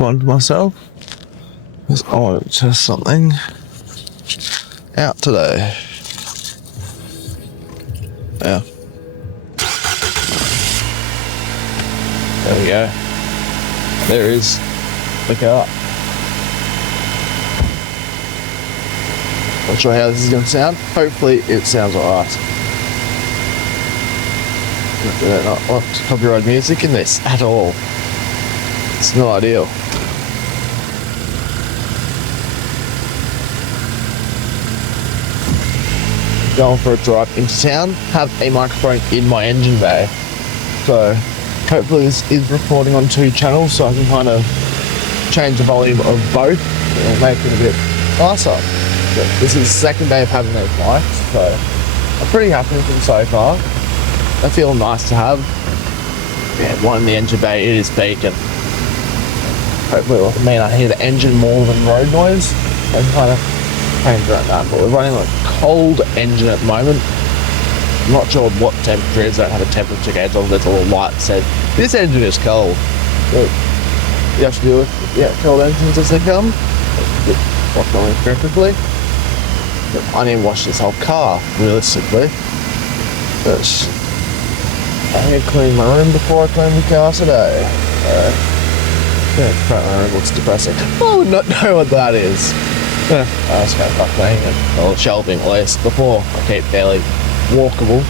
one to myself because I want to test something out today. Yeah. There we go. There is the car. Not sure how this is going to sound. Hopefully it sounds alright. Not copyright music in this at all. It's not ideal. Going for a drive into town, have a microphone in my engine bay. So hopefully this is recording on 2 channels so I can kind of change the volume of both and make it a bit nicer. But this is the second day of having those mics, so I'm pretty happy with them so far. They feel nice to have. Yeah, one in the engine bay, it is beacon. Hopefully it'll mean I hear the engine more than road noise and kind of change around that. But we're running a cold engine at the moment. I'm not sure what temperature it is. I don't have a temperature gauge on. There's a little light that says this engine is cold. But you have to deal with cold engines as they come. Not going perfectly. I need to wash this whole car, realistically. But I need to clean my room before I clean the car today. My room looks depressing. I would not know what that is. I was going to start cleaning it, or shelving at least, before I keep fairly walkable.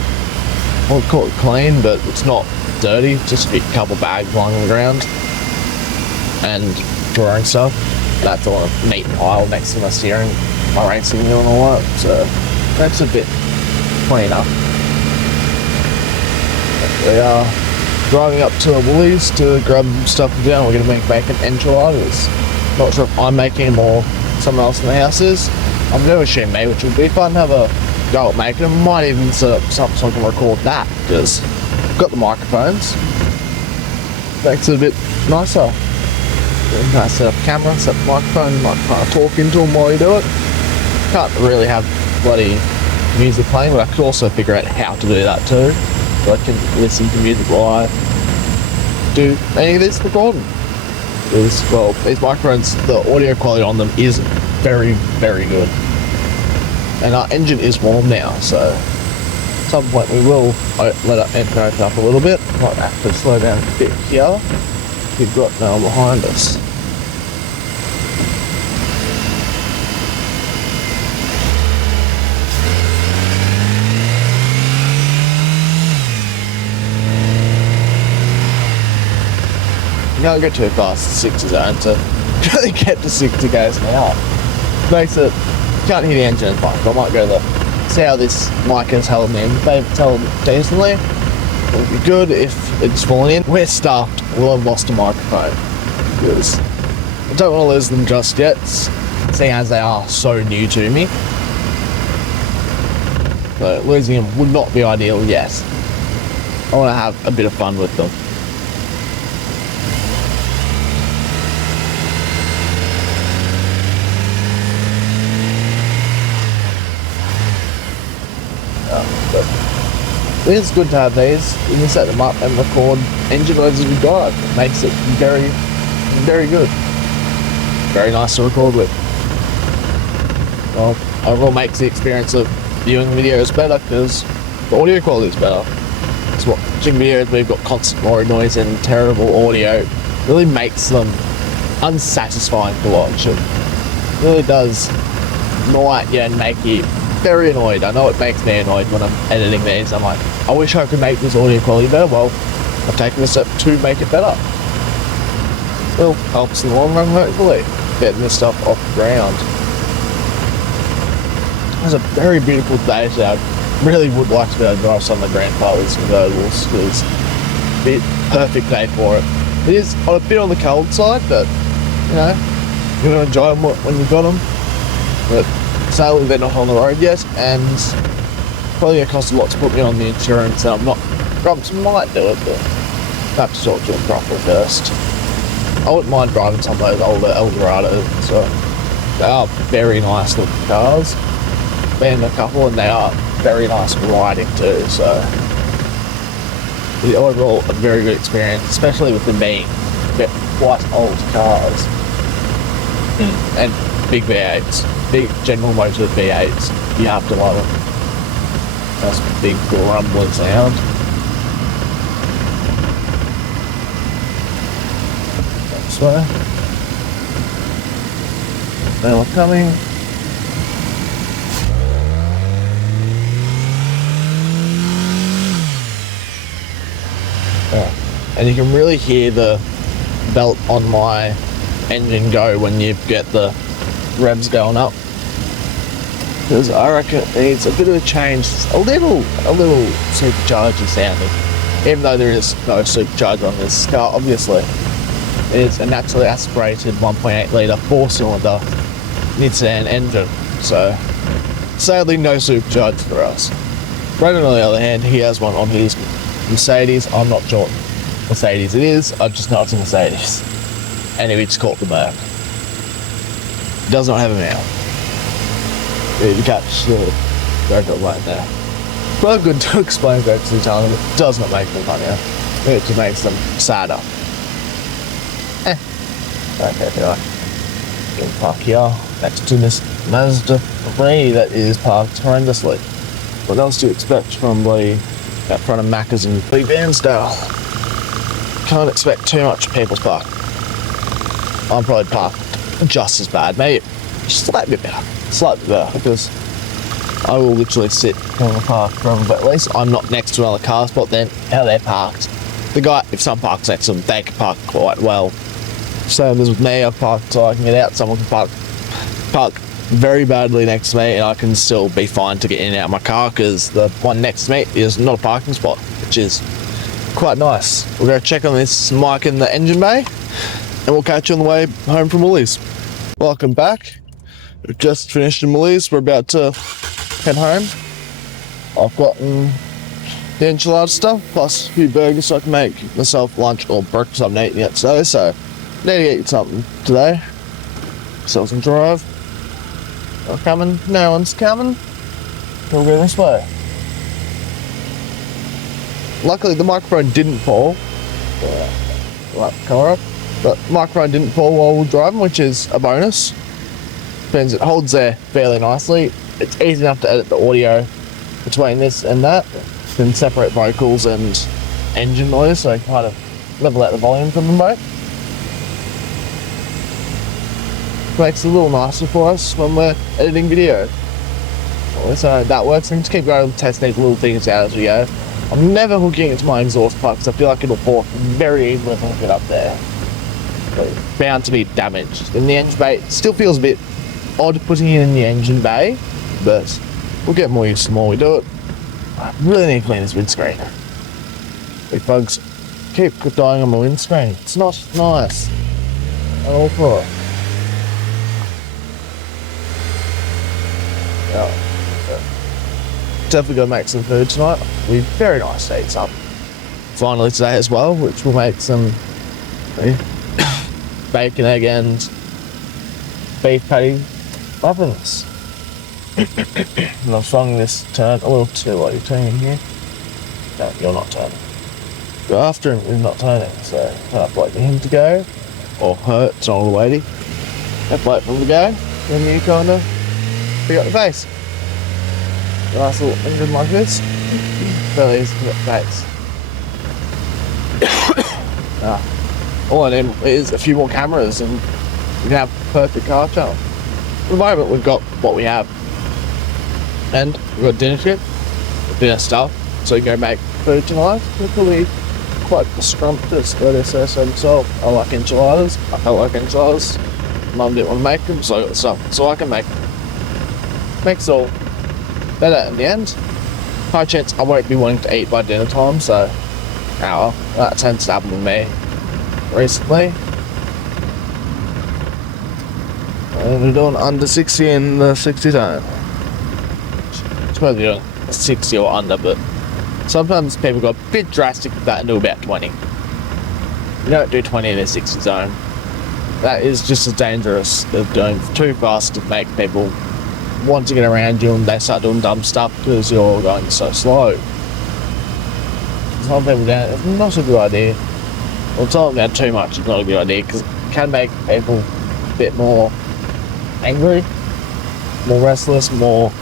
I would call it clean, but it's not dirty, just a couple bags lying on the ground. And drawing stuff. That's all a neat pile next to my steering, my racing wheel and all that, so that's a bit cleaner. We are driving up to a Woolies to grab stuff down. We're going to make bacon enchiladas. Not sure if I'm making them or someone else in the house is. I'm going to assume me, which would be fun to have a go at making them. Might even set up something so I can record that, because I've got the microphones. Makes it a bit nicer. I set up a camera, set up a microphone, might kind of talk into them while you do it. Can't really have bloody music playing, but I could also figure out how to do that too. So I can listen to music while I do any of this recording. Because, well, these microphones, the audio quality on them is very, very good. And our engine is warm now, so at some point we will let our engine open up a little bit. Might have to slow down a bit here. We've got now behind us. You can't go too fast at 60 zone to really get to 60 k's an hour. Makes it, you can't hear the engine fine. I might go see how this mic is held in. If they've held decently, it would be good. If it's fallen in, we're stuffed. We'll have lost a microphone. Because I don't want to lose them just yet, seeing as they are so new to me. So losing them would not be ideal yet. I want to have a bit of fun with them. It is good to have these. You can set them up and record engine noises as we drive. It makes it very, very good. Very nice to record with. Well, overall makes the experience of viewing videos better because the audio quality is better. It's watching videos where you've got constant road noise and terrible audio really makes them unsatisfying to watch. It really does annoy you and make you very annoyed. I know it makes me annoyed when I'm editing these. I'm like, I wish I could make this audio quality better. Well, I've taken a step to make it better. Will help us in the long run, hopefully, getting this stuff off the ground. It's a very beautiful day today. I really would like to be able to drive some of the grandfather's convertibles because it's a perfect day for it. It is a bit on the cold side, but you know, you're going to enjoy them when you've got them. But sadly, they're not on the road yet, and probably going to cost a lot to put me on the insurance. And I'm not. Grumps might do it, but I have to talk to him properly first. I wouldn't mind driving some of those older Eldorados. So they are very nice looking cars. Been in a couple, and they are very nice riding too. So overall, a very good experience, especially with them being quite old cars and big V8s, big General Motors V8s. You have to love it. That's a big grumbling sound. This way. Now we're coming. And you can really hear the belt on my engine go when you get the revs going up, because I reckon it needs a bit of a change, a little supercharger sounding, even though there is no supercharger on this car. Obviously it is a naturally aspirated 1.8 litre 4-cylinder Nissan engine, so sadly no supercharger for us. Brendan on the other hand, he has one on his Mercedes. I'm not sure Mercedes it is, I just know it's a Mercedes, and he just called the Merc. Does not have a mouth. You catch the joke right there. Well, good to explain jokes to each other, but it does not make them funnier. It just makes them sadder. Okay, if you like. We'll park here next to this Mazda 3 that is parked horrendously. What else do you expect from that front of Macca's in Vansdale? Can't expect too much people's park. I'm probably parked just as bad, maybe slightly better, because I will literally sit in the park forever, but at least I'm not next to another car spot. Then how they're parked, the guy, if someone parks next to them, they can park quite well. Same as with me, I've parked so I can get out. Someone can park very badly next to me and I can still be fine to get in and out of my car, because the one next to me is not a parking spot, which is quite nice. We're going to check on this mic in the engine bay and we'll catch you on the way home from Woolies. Welcome back. We've just finished in Woolies. We're about to head home. I've gotten the enchilada stuff plus a few burgers so I can make myself lunch or breakfast. I haven't eaten yet today, so need to eat something today. So some drive. We're coming. No one's coming. We'll go this way. Luckily the microphone didn't fall. Right, color up. But the microphone didn't fall while we're driving, which is a bonus. Means it holds there fairly nicely. It's easy enough to edit the audio between this and that. You can separate vocals and engine noise, so kind of level out the volume from them both. Makes it a little nicer for us when we're editing video. So that works. And just keep going and test these little things out as we go. I'm never hooking it to my exhaust pipe because I feel like it'll fall very easily if I hook it up there. But it's bound to be damaged. In the engine bay, it still feels a bit odd putting it in the engine bay, but we'll get more used to the more we do it. I really need to clean this windscreen. Big bugs keep dying on my windscreen. It's not nice at all for it. Definitely gonna make some food tonight. It'll be very nice to eat some. Finally today as well, which will make some bacon, egg and beef patty muffins. And I'm throwing this turn a little too. What are you turning here? No, you're not turning. Go after him, he's not turning, so can't wait for him to go. Or her, it's not a lady. Have to wait for him to go, then you kind of pick up the face. Nice little engine like this. Fairly easy to pick up the face. All I need is a few more cameras and we can have a perfect car channel. At the moment we've got what we have. And we've got dinner kit, dinner stuff, so you can go make food tonight. We're probably quite scrumptious, but it's so myself. I like enchiladas. I felt like enchiladas. Mum didn't want to make them, so I got the stuff so I can make them. Makes it all better in the end. High chance I won't be wanting to eat by dinner time, so that tends to happen with me recently. And we're doing under 60 in the 60 zone. I suppose you're doing 60 or under, but sometimes people go a bit drastic with that and do about 20. You don't do 20 in a 60 zone. That is just as dangerous as doing too fast to make people want to get around you and they start doing dumb stuff because you're going so slow. Some people down, it's not a good idea. Well, talking about too much is not a good idea because it can make people a bit more angry, more restless, more...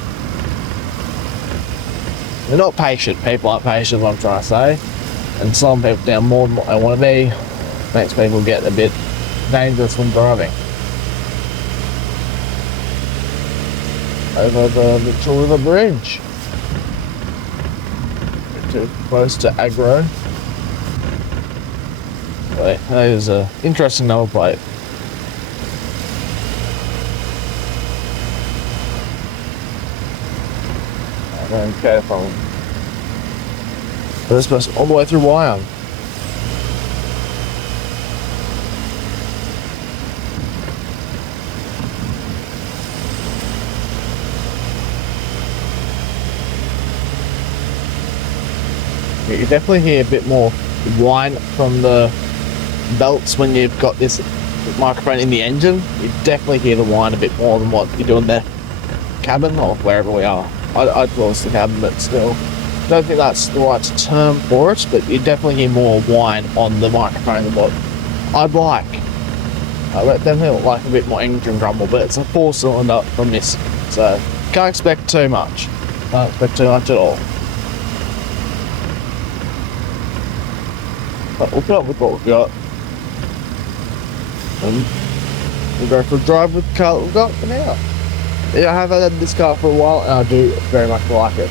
They're not patient. People aren't patient, is what I'm trying to say. And slowing people down more than what they want to be makes people get a bit dangerous when driving. Over the Mitchell River Bridge. Too close to aggro. Wait, that is an interesting number plate. Okay, from this person all the way through Wyong. You definitely hear a bit more whine from the belts when you've got this microphone in the engine. You definitely hear the whine a bit more than what you do in the cabin or wherever we are. I'd call this the cabin, but still, I don't think that's the right term for it, but you definitely hear more whine on the microphone than what I'd like. I definitely like a bit more engine grumble, but it's a 4-cylinder from this, so can't expect too much. Can't expect too much at all. But we'll put up with what we've got. And we'll go for a drive with the car that we've got for now. Yeah, I have had this car for a while and I do very much like it.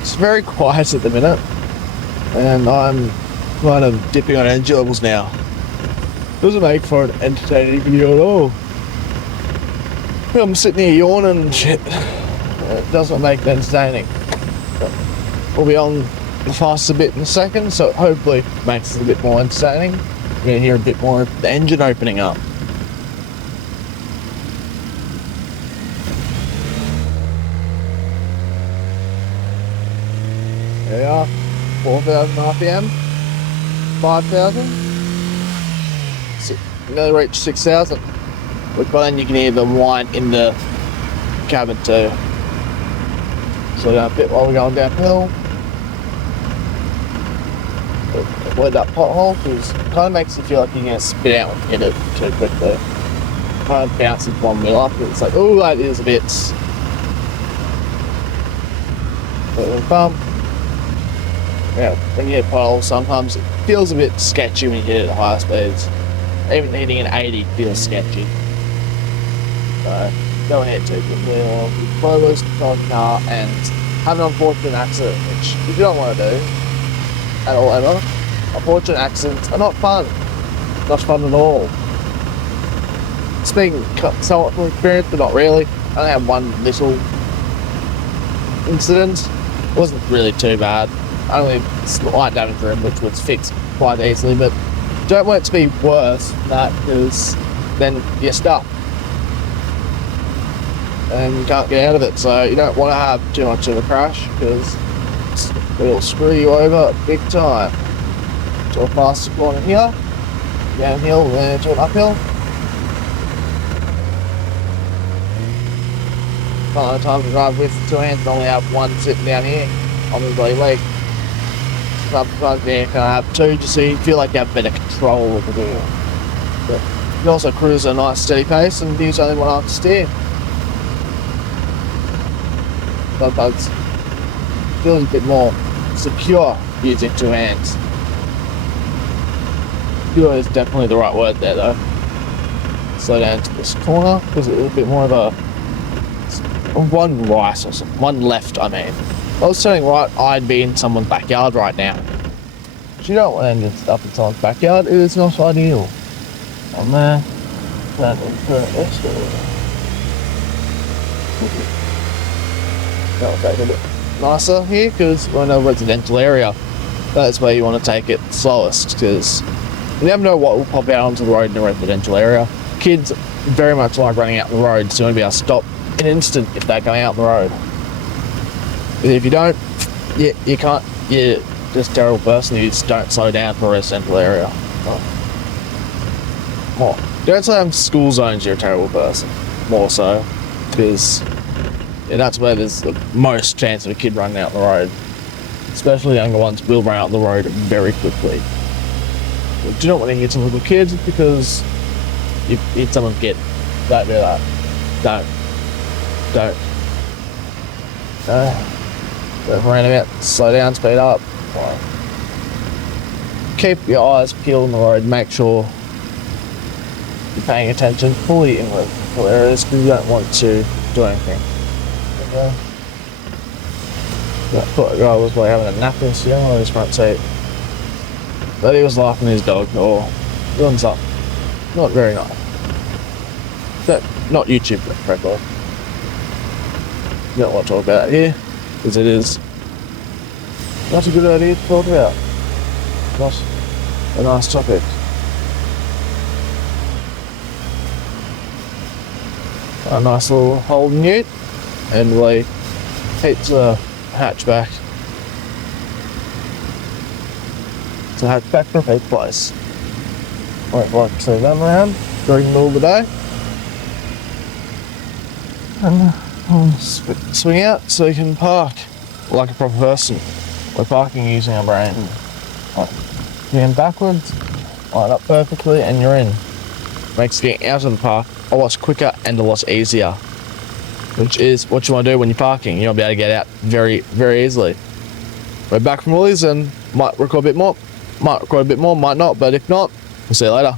It's very quiet at the minute and I'm kind of dipping on energy levels now. Doesn't make for an entertaining video at all. I'm sitting here yawning and shit. It doesn't make it entertaining. But we'll be on the fastest a bit in a second, so it hopefully makes it a bit more entertaining. You're going to hear a bit more of the engine opening up. There we are. 4,000 RPM. 5,000. Nearly reached 6,000. But by then you can hear the whine in the cabin too. So we're going to pit while we're going downhill. Avoid that pothole because it kind of makes you feel like you're going to spit out when you hit it too quickly. Kind of bounces one wheel up and it's like, oh, that is a bit of a bump. Yeah, when you hit potholes sometimes it feels a bit sketchy when you hit it at higher speeds. Even hitting an 80 feels sketchy. So, don't hit too quickly or follow loose control the car and have an unfortunate accident, which you don't want to do at all ever. Unfortunate accidents are not fun. Not fun at all. Speaking somewhat from experience, but not really. I only had one little incident. It wasn't really too bad. Only slight damage to him, which was fixed quite easily, but don't want it to be worse than that because then you're stuck and you can't get out of it. So you don't want to have too much of a crash because it'll screw you over big time. To a faster corner here, downhill, then to an uphill. Not the time to drive with two hands, only have one sitting down here on the bloody leg. Sometimes you can have two just so you feel like you have better control of the wheel. But you can also cruise at a nice steady pace and use only one arm to steer. Sometimes it feels a bit more secure using two hands. Secure is definitely the right word there though. Slow down to this corner because it's a little bit more of a one right or something, one left I mean. If I was turning right, I'd be in someone's backyard right now. But you don't want to end up in someone's backyard, it is not ideal. On there, that is perfect. That'll take a bit nicer here because we're in a residential area. That's where you want to take it slowest because you never know what will pop out onto the road in a residential area. Kids very much like running out the road, so you want to be able to stop in an instant if they're going out the road. If you don't, you can't, you're just a terrible person. You just don't slow down for a residential area. More. Don't say I'm school zones, you're a terrible person. More so. Because that's where there's the most chance of a kid running out the road. Especially younger ones will run out the road very quickly. You do not want to hit some little kids because if you hit someone kid, don't do that. Don't. Don't run about, slow down, speed up. Keep your eyes peeled on the road, make sure you're paying attention fully in the areas because you don't want to do anything. That poor guy was like having a nap in the on his front seat. But he was laughing at his dog or doing something. Not very nice. But not YouTube friendly. You don't want to talk about it here, because it is not a good idea to talk about. Not a nice topic. A nice little Holden ute, and we keeps the hatchback. It's a hatchback for a peak place. Won't like to see them around during the middle of the day. And I'll swing out so you can park like a proper person. We're parking using our brain. You're in backwards, line up perfectly, and you're in. Makes getting out of the park a lot quicker and a lot easier. Which is what you want to do when you're parking. You'll be able to get out very, very easily. We're back from Woolies and might record a bit more, might not, but if not, we'll see you later.